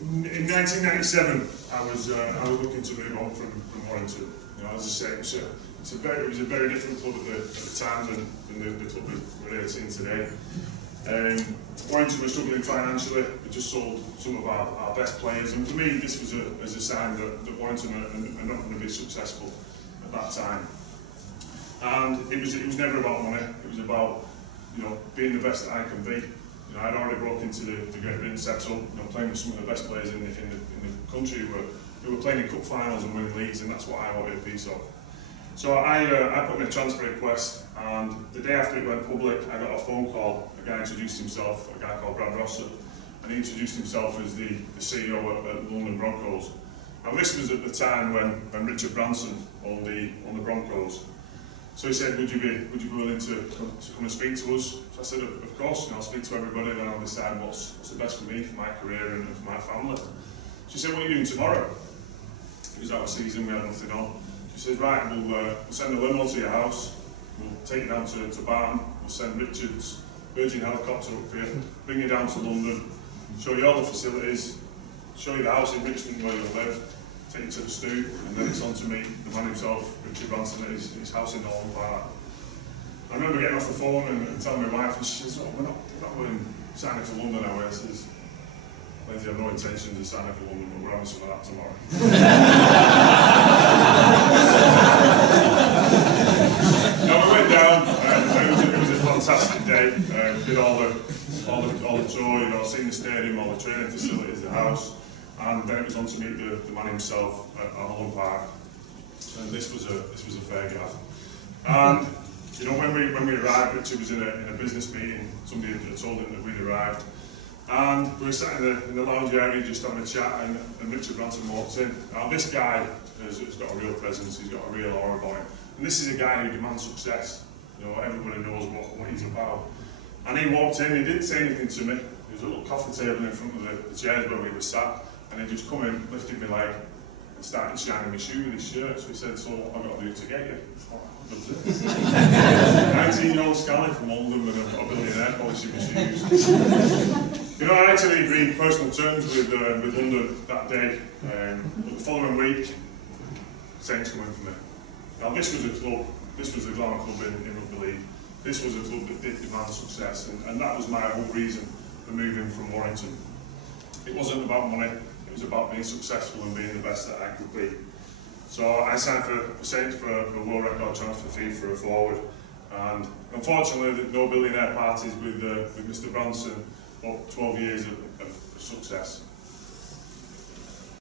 In 1997, I was looking to move on from Warrington. You know, as I say, it was a very different club at the time than the club we're here seeing today. Warrington was struggling financially. We just sold some of our best players, and for me, this was a sign that Warrington are not going to be successful at that time. And it was never about money. It was about, you know, being the best that I can be. You know, I'd already broke into the Great Britain setup, you know, playing with some of the best players in the country who were playing in cup finals and winning leagues, and that's what I wanted a piece of. So I put in a transfer request, and the day after it went public, I got a phone call. A guy introduced himself, a guy called Brad Rosser, and he introduced himself as the CEO at London Broncos. Now this was at the time when Richard Branson owned the Broncos. So he said, would you be willing to come and speak to us? So I said, of course, you know, I'll speak to everybody, then I'll decide what's the best for me, for my career and for my family. She said, what are you doing tomorrow? It was out of season, we had nothing on. She said, right, we'll send a limo to your house, we'll take you down to Barton, we'll send Richard's Virgin helicopter up for you, bring you down to London, show you all the facilities, show you the house in Richmond where you'll live, take you to the stoop, and then it's on to meet the man himself, Richard Branson, at his house in Northern Park. I remember getting off the phone and telling my wife, and she says, oh, we're not going to sign up for London now. I says, Lindsay, I have no intention to sign up for London, but we're having some of that tomorrow. No, we went down, it was a fantastic day. We did all the tour, you know, seeing the stadium, all the training facilities, the house. And then it was on to meet the man himself at Holland Park, and this was a fair gaff. And you know, when we arrived, Richard was in a business meeting. Somebody had told him that we'd arrived, and we were sat in the lounge area just having a chat, and Richard Branson walked in. Now this guy has got a real presence. He's got a real aura about him, and this is a guy who demands success. You know, everybody knows what he's about. And he walked in. He didn't say anything to me. There was a little coffee table in front of the chairs where we were sat. And he just come in, lifted my leg, and started shining my shoe with his shirt. So he said, so what have I got to do to get you? I thought, 19-year-old Scally from London with a billionaire polishing my shoes. You know, I actually agreed personal terms with London that day. But the following week, Saints come in for me. Now this was a club, this was a glamour club in Rugby League. This was a club that did demand success, and that was my whole reason for moving from Warrington. It wasn't about money. It was about being successful and being the best that I could be. So I signed for Saints for a world record transfer fee for a forward, and unfortunately no billionaire parties with Mr. Branson, but 12 years of success.